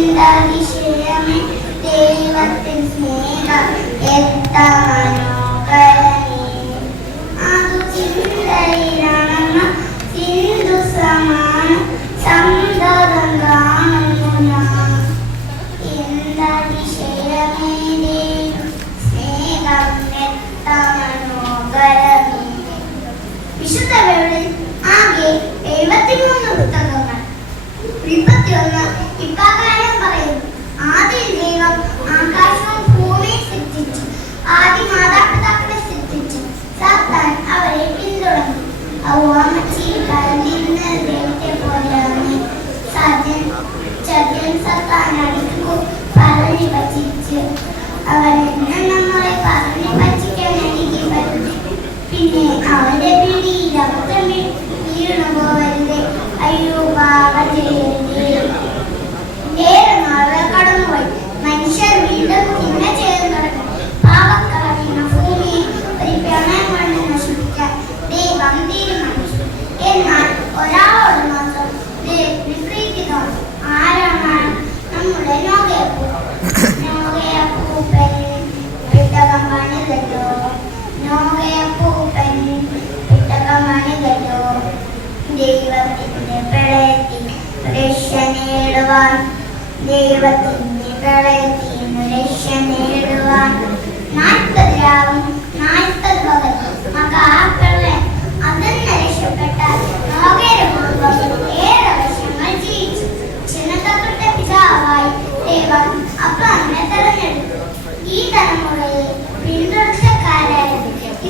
എന്താതിശയമേ ദൈവത്തിൻ സ്നേഹം എത്ര മനോഹരമേ. അതു ചിന്തയിലാണ് സിന്ധു സമാനം സന്തതം കാണുന്നു ഞാൻ. എന്താതിശയമേ ദൈവ സ്നേഹം എത്ര മനോഹരമേ. വിശുദ്ധ ബൈബിളിൽ ആകെ 73 പുസ്തകങ്ങൾ. 21 ഇപ്രകാരം പറയുന്നു: ആദിയിൽ ദൈവം ആകാശവും ഭൂമിയും സൃഷ്ടിച്ചു. ആദ്യ മാതാപിതാക്കളെ സൃഷ്ടിച്ചു. സാത്താൻ അവരെ പിന്തുടർന്നു. അവമച്ചിരിക്കാതിരുന്ന ദൈവത്തെ പോലെയാണ് ചതിയൻ സാത്താൻ അടിക്കു പറഞ്ഞു വച്ചിരിച്ചു. അവരെന്നെ നമ്മളെ പറഞ്ഞു വച്ചിക്കാൻ അടിക്കി വരുന്നു. പിന്നെ അവന്റെ പിടിയിൽ അബദ്ധം വീണു പോവരുത്. അയ്യോ പാപം ചെയ്യരുതേ. ഏറെ നാളുകൾ കടന്നുപോയി. മനുഷ്യർ വീണ്ടും തിന്മ ചെയ്തു നടന്നു. പാപക്കാരിന ഭൂമിയെ ഒരു പ്രണയം കൊണ്ട് നശിപ്പിക്കാൻ ദൈവം തീരുമാനിച്ചു. എന്നാൽ ഒരാളോട് മാത്രം വിപ്രീതി തോന്നി. ആരാണ്? നമ്മുടെ നോഗയപ്പൂപ്പൻ പിട്ടകം പണിതല്ലോ. നോഗയപ്പൂപ്പൻ പിട്ടകം പണിതല്ലോ. ദൈവത്തിന്റെ പ്രളയത്തിൽ രക്ഷ നേടുവാൻ. ദൈവത്തിന്റെ പ്രളയത്തിൽ രക്ഷ നേടുവാൻ 40 രാവും 40 പകലും മഹാപ്രളയം അതെന്ന് രക്ഷപ്പെട്ടാൽ നോഗയുടെ കുടുംബം ഏറെ വർഷങ്ങൾ ജീവിച്ചു. ചിന്നത്തപ്പെട്ട പിതാവായി ദൈവം അബ്രാമിനെ തെരഞ്ഞെടുത്തു. ഈ തലമുറയെ പിന്തുടർച്ചക്കാരായ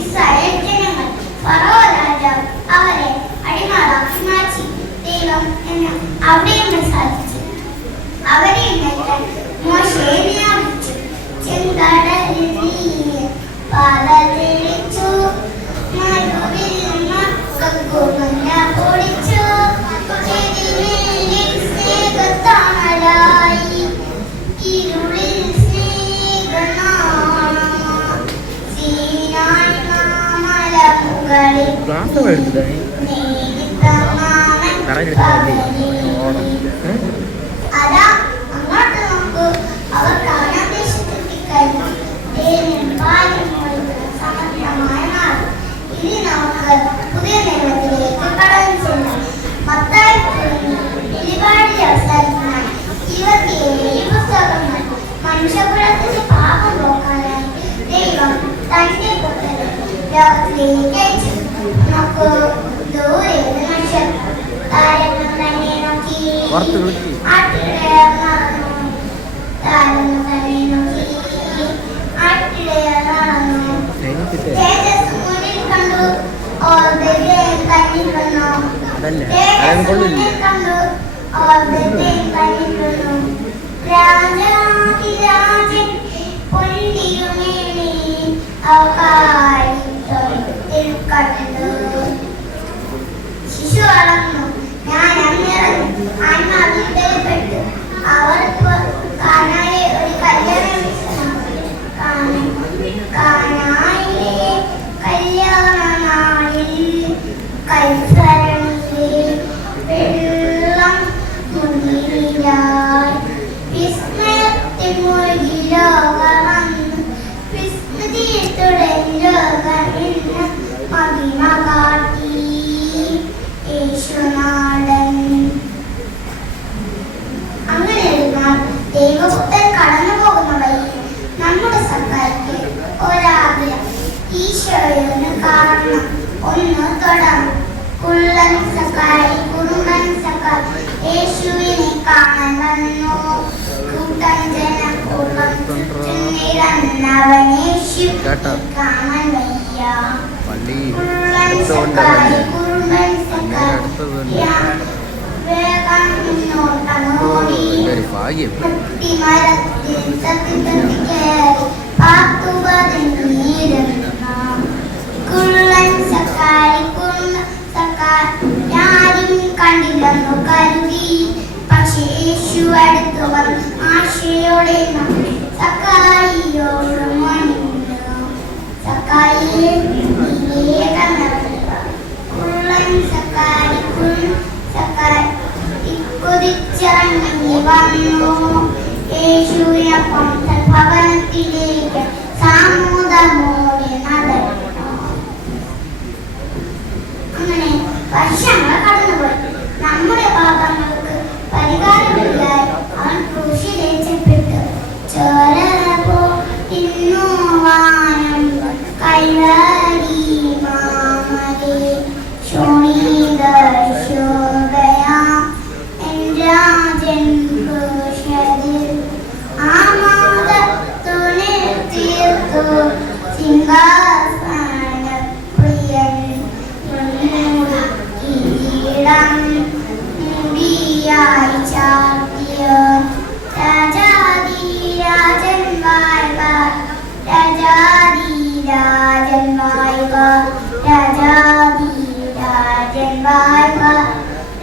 ഇസ്രായേൽ ജനങ്ങൾ ഫറവോ രാജാവ് അവരെ അടിമകളാക്കി മാറ്റി. ദൈവം എന്ന് അവിടെയും സാധിച്ചു. അവരെ നയിക്കാൻ മോശയെ നിയോഗിച്ചു. ചെങ്കടലിൽ നീയെ പാത തെളിച്ചു. മരുവിൽ മക്കൾക്കുമല്ല പൊടിച്ചു. ചെടിമേലിൽ സ്നേഹത്താമരായി. ഇരുളിൽ സ്നേഹനാണ. സീനായി മാമലമുകളിൽ അതാ അങ്ങോട്ട് നോക്കൂ. അവർ കാനാൻ ദേശത്തെത്തിക്കഴിഞ്ഞു. സമഗ്രമായ നാട്. ഇനി നമുക്ക് പുതിയ നിയമത്തിലേക്ക് കടന്നു ചെല്ലാം. മത്തായി വെളിപാടിൽ അവസാനിക്കുന്ന 27 പുസ്തകങ്ങൾ. മനുഷ്യകുലത്തിന്റെ പാപം പോക്കാനായി ദൈവം തന്റെ പുത്രനെ ലോകത്തിലേക്ക് അയച്ചു. നമുക്ക് ദൂരെ നക്ഷത്രം താരങ്ങൾ തന്നെ നോക്കി. തേജസ് മുന്നിൽ കണ്ടു. കണ്ണിൽ വന്നു. കണ്ടു. രാജാതിരാജൻ പൊന്നിയുമേനി കണ്ടു. ശിശു വളർന്നു. ഞാൻ അന്നിറങ്ങി. ആത്മാവിൽ ബലപ്പെട്ടു. അവർ കാനായിലെ ഒരു കല്യാണ കാനായിലെ കല്യാണ നാളിൽ കൈസരണിലെ വെള്ളം മുന്നിലായി. വിസ്മയത്തിൽ മുഴുകി ലോകം. വിസ്മൃതിയിൽ തുടങ്ങി ലോകം ഇന്ന് മഹിമ കാട്ടി. യേശുനാഥൻ. അങ്ങനെ ദൈവപുത്രൻ കടന്നു പോകുന്ന വഴി നമ്മുടെ സക്കാരിക്ക് ഒരാഗ്രഹം. ഈശോയെ ഒന്ന് കാണണം, ഒന്ന് തൊടണം. കുള്ളൻ സക്കാരി, കുറുമ്പൻ സക്കാരി യേശുവിനെ കാണാൻ വന്നു. കൂട്ടം ജനക്കൂട്ടം ചുറ്റുനിരന്നവൻ യേശു കാണാൻ വയ്യ. കുള്ളൻ സക്കാരി, കുറുമ്പൻ സക്കാരി വേഗം മുന്നോട്ടോടി. മരത്തിൽ തത്തി കയറി പാത്തുപതിരുന്നു. കുള്ളൻ സക്കാരി, കുറുമ്പൻ സക്കാരി ആരും കണ്ടില്ലെന്നു കരുതി. പക്ഷേ യേശു അടുത്തു വന്നു ആശയോടെ സക്കാരിയോട് മണിഞ്ഞു. സക്കാരിയെ കുള്ളൻ സക്കാരി, കുറുമ്പൻ സക്കാരി കുതിച്ചിറങ്ങി വന്നു യേശുവിനൊപ്പം ഭവനത്തിലേക്ക് സാമൂതമോടെ നടന്നു. അങ്ങനെ വർഷങ്ങൾ കടന്നുപോയി. നമ്മുടെ പാപങ്ങൾക്ക് പരിഹാരമില്ലായി അവൻ ക്രൂശിലേറ്റപ്പെട്ടു. ചോരപ്പോ ഇന്നുവാനും കൈവരി മാമലേ ശോണിത ശോഭയാ എൻ രാജൻ ക്രൂശതിൽ ആമോദത്തുനെ തീർത്തു സിംഹാസന പ്രിയൻ കിരീടം മുടിയായി ചാർത്തിയ രാജാതി രാജൻ വാഴ്ക രാജാതി രാജൻ വാഴ്ക രാജാതി രാജൻ വാഴ്ക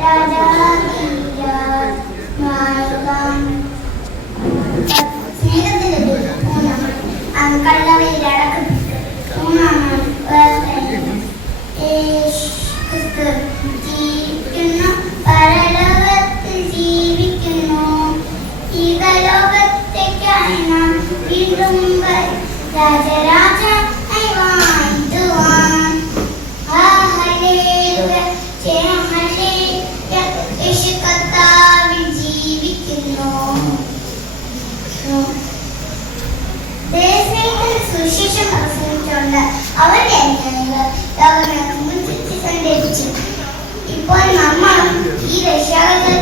രാജാതി രാജൻ വാഴ്ക. സ്നേഹത്തിലെ ജീവിക്കുന്നു, പരലോകത്തിൽ ജീവിക്കുന്നു. ഈ ലോകത്തേക്കായി നാം വീണ്ടും രാജരാജ ജീവിക്കുന്നു. സുശേഷം പ്രസംഗിച്ചുകൊണ്ട് അവരുടെ ലോകമെങ്ങും ചുറ്റി സഞ്ചരിച്ചു. ഇപ്പോൾ നമ്മളും ഈ രക്ഷാകര